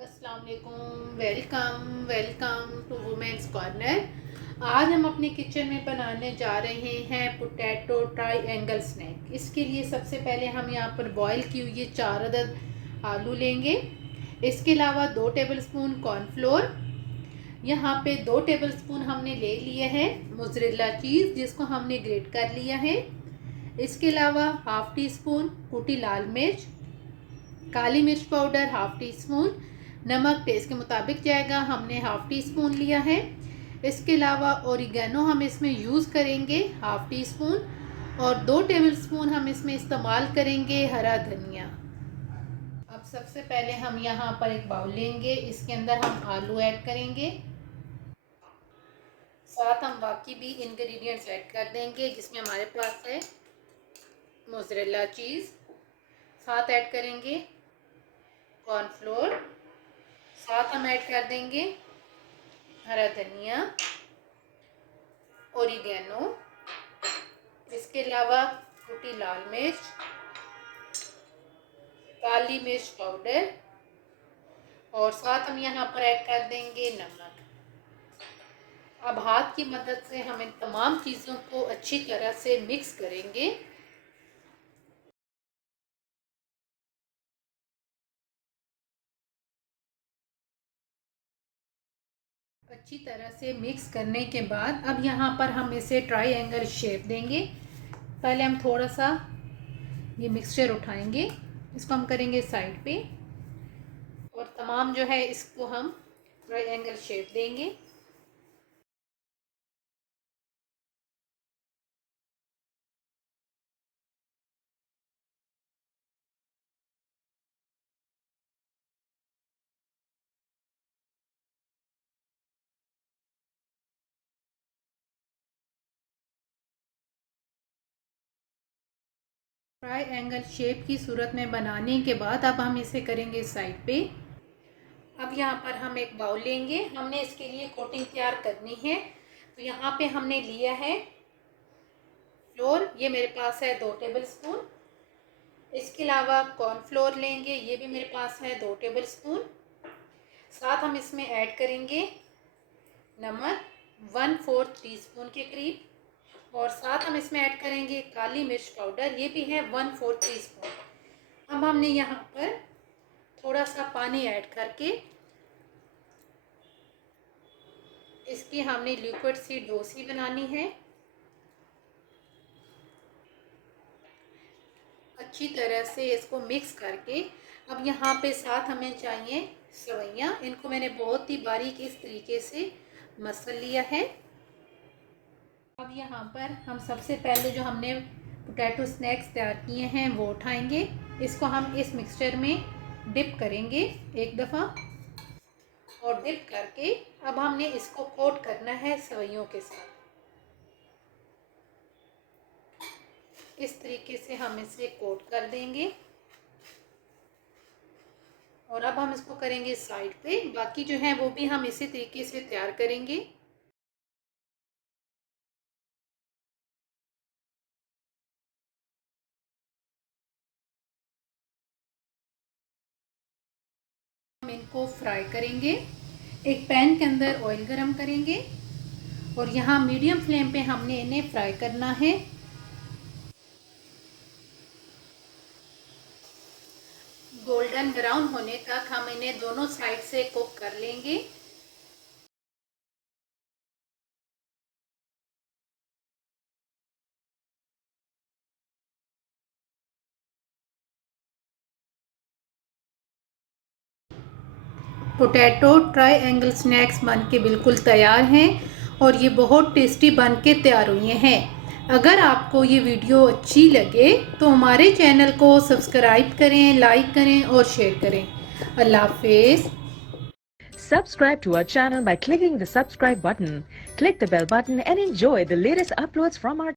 अस्सलाम वालेकुम, welcome to women's corner. आज हम अपने किचन में बनाने जा रहे हैं पोटैटो ट्रायंगल स्नैक। इसके लिए सबसे पहले हम यहाँ पर बॉईल की हुई 4 अदद आलू लेंगे। इसके अलावा 2 टेबलस्पून कॉर्नफ्लोर, यहाँ पे 2 टेबलस्पून हमने ले लिए हैं मोज़रेला चीज़ जिसको हमने ग्रेट कर लिया है। इसके अलावा हाफ़ टी स्पून कुटी लाल मिर्च, काली मिर्च पाउडर हाफ़ टी स्पून, नमक टेस्ट के मुताबिक जाएगा, हमने हाफ़ टी स्पून लिया है। इसके अलावा ओरिगेनो हम इसमें यूज़ करेंगे हाफ़ टी स्पून, और 2 टेबलस्पून हम इसमें इस्तेमाल करेंगे हरा धनिया। अब सबसे पहले हम यहाँ पर एक बाउल लेंगे, इसके अंदर हम आलू ऐड करेंगे, साथ हम बाकी भी इंग्रेडिएंट्स ऐड कर देंगे जिसमें हमारे पास है मोज़रेला चीज़, साथ ऐड करेंगे कॉर्नफ्लोर, साथ हम ऐड कर देंगे हरा धनिया, ओरिगेनो, इसके अलावा कुटी लाल मिर्च, काली मिर्च पाउडर, और साथ हम यहाँ पर ऐड कर देंगे नमक। अब हाथ की मदद से हम इन तमाम चीज़ों को अच्छी तरह से मिक्स करेंगे। अच्छी तरह से मिक्स करने के बाद अब यहाँ पर हम इसे ट्रायंगल शेप देंगे। पहले हम थोड़ा सा ये मिक्सचर उठाएंगे, इसको हम करेंगे साइड पे, और तमाम जो है इसको हम ट्रायंगल शेप देंगे। ट्रायंगल शेप की सूरत में बनाने के बाद अब हम इसे करेंगे साइड पे। अब यहाँ पर हम एक बाउल लेंगे, हमने इसके लिए कोटिंग तैयार करनी है। तो यहाँ पे हमने लिया है फ्लोर, ये मेरे पास है 2 टेबलस्पून। इसके अलावा कॉर्नफ्लोर लेंगे, ये भी मेरे पास है 2 टेबलस्पून। साथ हम इसमें ऐड करेंगे नमक 1/4 टीस्पून के करीब, और साथ हम इसमें ऐड करेंगे काली मिर्च पाउडर, ये भी है 1/4 टीस्पून। अब हमने यहाँ पर थोड़ा सा पानी ऐड करके इसकी हमने लिक्विड सी डोसी बनानी है। अच्छी तरह से इसको मिक्स करके अब यहाँ पे साथ हमें चाहिए सेवइयाँ, इनको मैंने बहुत ही बारीक इस तरीके से मसल लिया है। अब यहाँ पर हम सबसे पहले जो हमने पोटैटो स्नैक्स तैयार किए हैं वो उठाएंगे, इसको हम इस मिक्सचर में डिप करेंगे एक दफ़ा, और डिप करके अब हमने इसको कोट करना है सेवइयों के साथ। इस तरीके से हम इसे कोट कर देंगे, और अब हम इसको करेंगे साइड पे। बाकी जो है वो भी हम इसी तरीके से तैयार करेंगे। हम इनको फ्राई करेंगे। एक पैन के अंदर ऑयल गरम करेंगे, और यहाँ मीडियम फ्लेम पे हमने इन्हें फ्राई करना है। गोल्डन ब्राउन होने तक हम इन्हें दोनों साइड से कुक कर लेंगे। पोटैटो ट्रायंगल स्नैक्स बन के बिल्कुल तैयार हैं, और ये बहुत टेस्टी बन के तैयार हुए हैं। अगर आपको ये वीडियो अच्छी लगे तो हमारे चैनल को सब्सक्राइब करें, लाइक करें और शेयर करें। अल्लाह हाफिज़। Subscribe to our channel by clicking the subscribe button. Click the bell button and enjoy the latest uploads from our